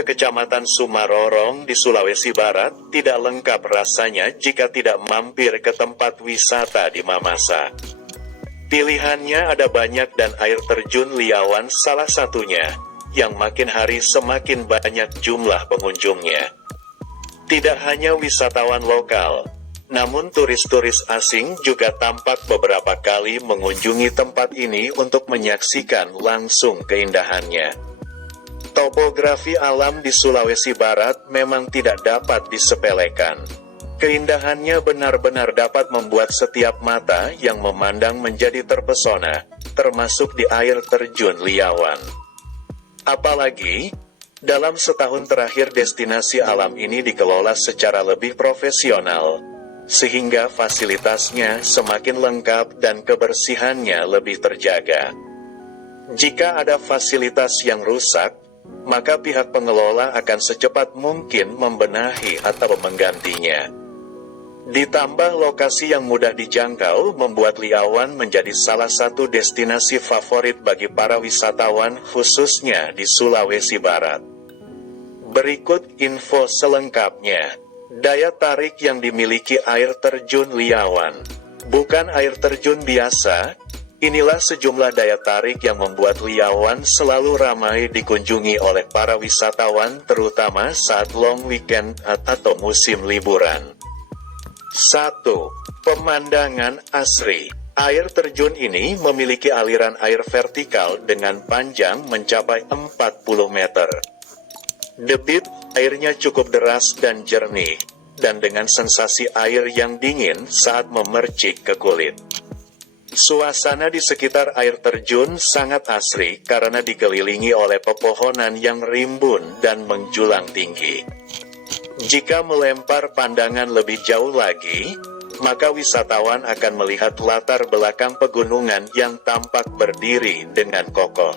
ke Kecamatan Sumarorong di Sulawesi Barat tidak lengkap rasanya jika tidak mampir ke tempat wisata di Mamasa. Pilihannya ada banyak dan air terjun Liawan salah satunya, yang makin hari semakin banyak jumlah pengunjungnya. Tidak hanya wisatawan lokal, namun turis-turis asing juga tampak beberapa kali mengunjungi tempat ini untuk menyaksikan langsung keindahannya. Topografi alam di Sulawesi Barat memang tidak dapat disepelekan. Keindahannya benar-benar dapat membuat setiap mata yang memandang menjadi terpesona, termasuk di air terjun Liawan. Apalagi, dalam setahun terakhir destinasi alam ini dikelola secara lebih profesional, sehingga fasilitasnya semakin lengkap dan kebersihannya lebih terjaga. Jika ada fasilitas yang rusak, maka pihak pengelola akan secepat mungkin membenahi atau menggantinya. Ditambah lokasi yang mudah dijangkau membuat Liawan menjadi salah satu destinasi favorit bagi para wisatawan khususnya di Sulawesi Barat. Berikut info selengkapnya. Daya tarik yang dimiliki air terjun Liawan. Bukan air terjun biasa, inilah sejumlah daya tarik yang membuat Liawan selalu ramai dikunjungi oleh para wisatawan terutama saat long weekend atau musim liburan. 1. Pemandangan asri. Air terjun ini memiliki aliran air vertikal dengan panjang mencapai 40 meter. Debit airnya cukup deras dan jernih, dan dengan sensasi air yang dingin saat memercik ke kulit. Suasana di sekitar air terjun sangat asri karena dikelilingi oleh pepohonan yang rimbun dan menjulang tinggi. Jika melempar pandangan lebih jauh lagi, maka wisatawan akan melihat latar belakang pegunungan yang tampak berdiri dengan kokoh.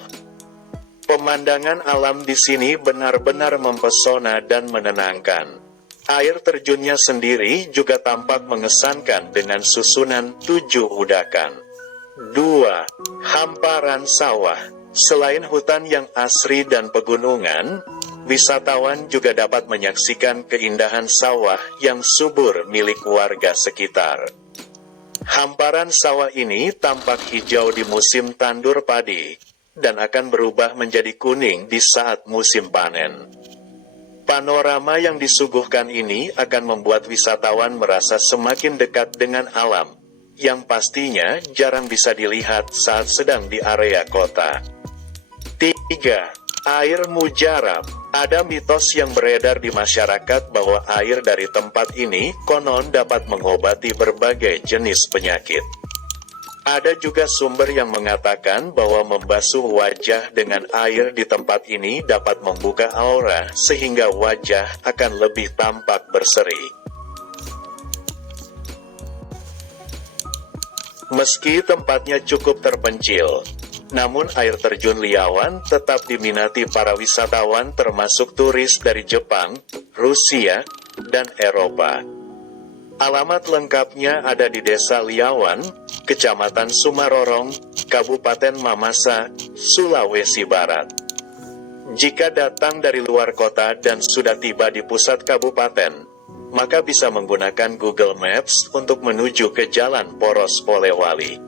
Pemandangan alam di sini benar-benar mempesona dan menenangkan. Air terjunnya sendiri juga tampak mengesankan dengan susunan 7 udakan. 2. Hamparan sawah. Selain hutan yang asri dan pegunungan, wisatawan juga dapat menyaksikan keindahan sawah yang subur milik warga sekitar. Hamparan sawah ini tampak hijau di musim tandur padi, dan akan berubah menjadi kuning di saat musim panen. Panorama yang disuguhkan ini akan membuat wisatawan merasa semakin dekat dengan alam, yang pastinya jarang bisa dilihat saat sedang di area kota. 3. Air mujarab. Ada mitos yang beredar di masyarakat bahwa air dari tempat ini konon dapat mengobati berbagai jenis penyakit. Ada juga sumber yang mengatakan bahwa membasuh wajah dengan air di tempat ini dapat membuka aura sehingga wajah akan lebih tampak berseri. Meski tempatnya cukup terpencil, namun air terjun Liawan tetap diminati para wisatawan termasuk turis dari Jepang, Rusia, dan Eropa. Alamat lengkapnya ada di Desa Liawan, Kecamatan Sumarorong, Kabupaten Mamasa, Sulawesi Barat. Jika datang dari luar kota dan sudah tiba di pusat kabupaten, maka bisa menggunakan Google Maps untuk menuju ke Jalan Poros Polewali.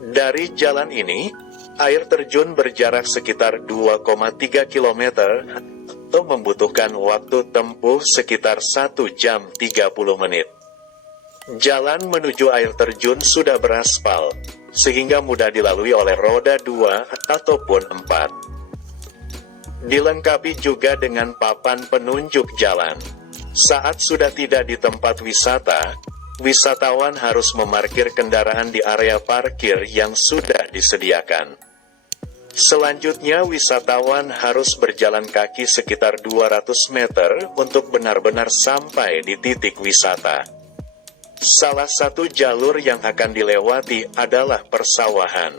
Dari jalan ini, air terjun berjarak sekitar 2,3 km atau membutuhkan waktu tempuh sekitar 1 jam 30 menit. Jalan menuju air terjun sudah beraspal, sehingga mudah dilalui oleh roda 2 ataupun 4. Dilengkapi juga dengan papan penunjuk jalan. Saat sudah tidak di tempat wisata, wisatawan harus memarkir kendaraan di area parkir yang sudah disediakan. Selanjutnya wisatawan harus berjalan kaki sekitar 200 meter untuk benar-benar sampai di titik wisata. Salah satu jalur yang akan dilewati adalah persawahan.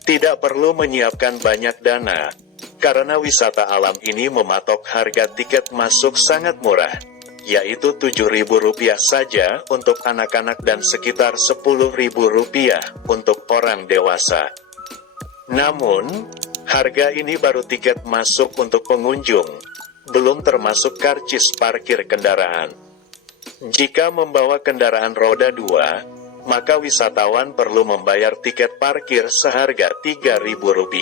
Tidak perlu menyiapkan banyak dana, karena wisata alam ini mematok harga tiket masuk sangat murah, yaitu Rp7.000 saja untuk anak-anak dan sekitar Rp10.000 untuk orang dewasa. Namun, Harga ini baru tiket masuk untuk pengunjung, belum termasuk karcis parkir kendaraan. Jika membawa kendaraan roda 2, maka wisatawan perlu membayar tiket parkir seharga Rp3.000.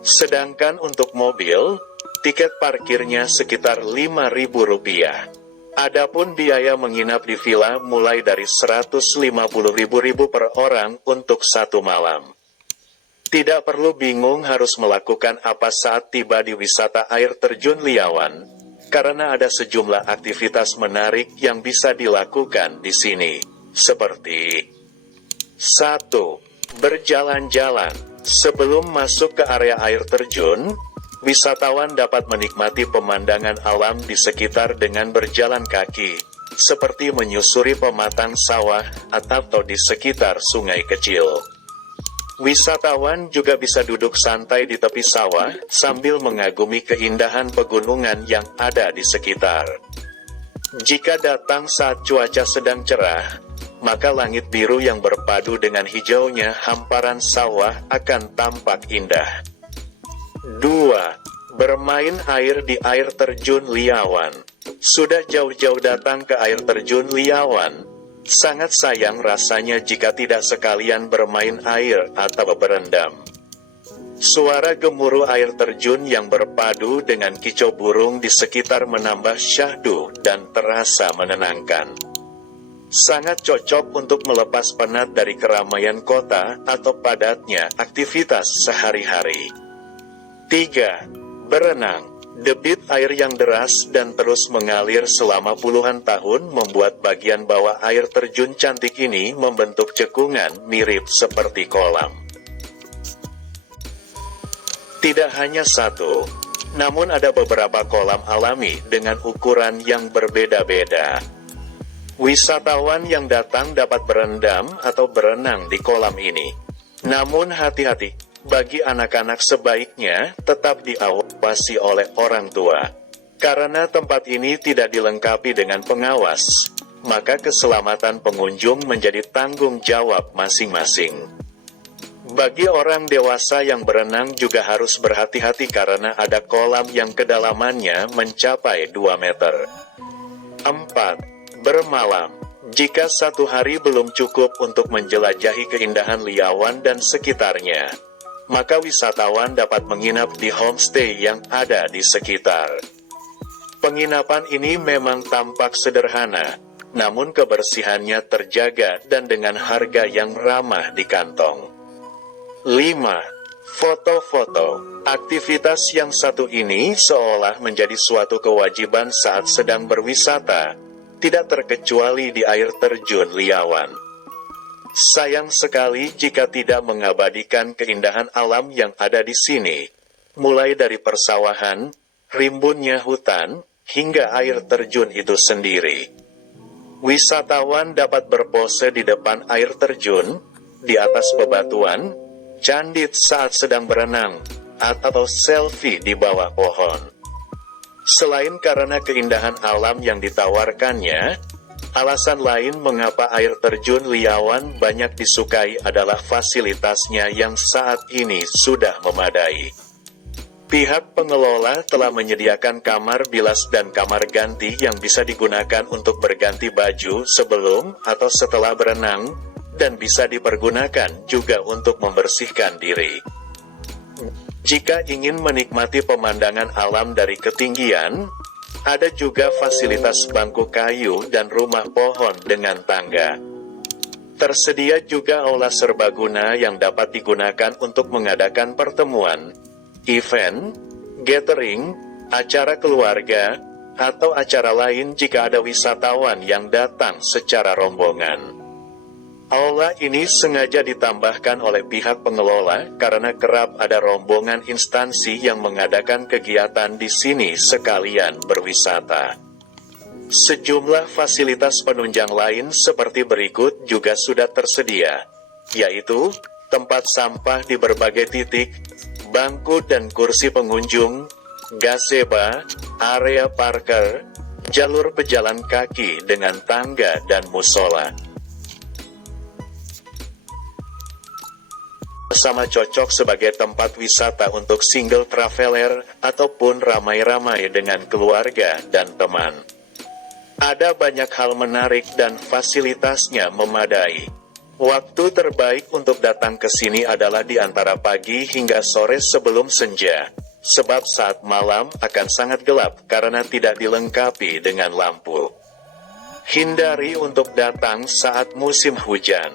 Sedangkan untuk mobil, tiket parkirnya sekitar Rp5.000. Adapun biaya menginap di villa mulai dari Rp150.000 per orang untuk satu malam. Tidak perlu bingung harus melakukan apa saat tiba di wisata air terjun Liawan, karena ada sejumlah aktivitas menarik yang bisa dilakukan di sini, seperti 1. Berjalan-jalan. Sebelum masuk ke area air terjun, wisatawan dapat menikmati pemandangan alam di sekitar dengan berjalan kaki, seperti menyusuri pematang sawah atau di sekitar sungai kecil. Wisatawan juga bisa duduk santai di tepi sawah, sambil mengagumi keindahan pegunungan yang ada di sekitar. Jika datang saat cuaca sedang cerah, maka langit biru yang berpadu dengan hijaunya hamparan sawah akan tampak indah. 2. Bermain air di air terjun Liawan. Sudah jauh-jauh datang ke air terjun Liawan, sangat sayang rasanya jika tidak sekalian bermain air atau berendam. Suara gemuruh air terjun yang berpadu dengan kicau burung di sekitar menambah syahdu dan terasa menenangkan. Sangat cocok untuk melepas penat dari keramaian kota atau padatnya aktivitas sehari-hari. 3. Berenang. Debit air yang deras dan terus mengalir selama puluhan tahun membuat bagian bawah air terjun cantik ini membentuk cekungan mirip seperti kolam. Tidak hanya satu, namun ada beberapa kolam alami dengan ukuran yang berbeda-beda. Wisatawan yang datang dapat berendam atau berenang di kolam ini. Namun hati-hati. Bagi anak-anak sebaiknya tetap diawasi oleh orang tua. Karena tempat ini tidak dilengkapi dengan pengawas, maka keselamatan pengunjung menjadi tanggung jawab masing-masing. Bagi orang dewasa yang berenang juga harus berhati-hati karena ada kolam yang kedalamannya mencapai 2 meter. 4. Bermalam. Jika satu hari belum cukup untuk menjelajahi keindahan Liawan dan sekitarnya, maka wisatawan dapat menginap di homestay yang ada di sekitar. Penginapan ini memang tampak sederhana, namun kebersihannya terjaga dan dengan harga yang ramah di kantong. 5. Foto-foto. Aktivitas yang satu ini seolah menjadi suatu kewajiban saat sedang berwisata, tidak terkecuali di air terjun Liawan. Sayang sekali jika tidak mengabadikan keindahan alam yang ada di sini, mulai dari persawahan, rimbunnya hutan, hingga air terjun itu sendiri. Wisatawan dapat berpose di depan air terjun, di atas bebatuan, candid saat sedang berenang, atau selfie di bawah pohon. Selain karena keindahan alam yang ditawarkannya, alasan lain mengapa air terjun Liawan banyak disukai adalah fasilitasnya yang saat ini sudah memadai. Pihak pengelola telah menyediakan kamar bilas dan kamar ganti yang bisa digunakan untuk berganti baju sebelum atau setelah berenang, dan bisa dipergunakan juga untuk membersihkan diri. Jika ingin menikmati pemandangan alam dari ketinggian, ada juga fasilitas bangku kayu dan rumah pohon dengan tangga. Tersedia juga aula serbaguna yang dapat digunakan untuk mengadakan pertemuan, event, gathering, acara keluarga, atau acara lain jika ada wisatawan yang datang secara rombongan. Aula ini sengaja ditambahkan oleh pihak pengelola karena kerap ada rombongan instansi yang mengadakan kegiatan di sini sekalian berwisata. Sejumlah fasilitas penunjang lain seperti berikut juga sudah tersedia, yaitu tempat sampah di berbagai titik, bangku dan kursi pengunjung, gazebo, area parkir, jalur pejalan kaki dengan tangga dan musola. sama cocok sebagai tempat wisata untuk single traveler ataupun ramai-ramai dengan keluarga dan teman. Ada banyak hal menarik dan fasilitasnya memadai. Waktu terbaik untuk datang ke sini adalah di antara pagi hingga sore sebelum senja. Sebab saat malam akan sangat gelap karena tidak dilengkapi dengan lampu. Hindari untuk datang saat musim hujan.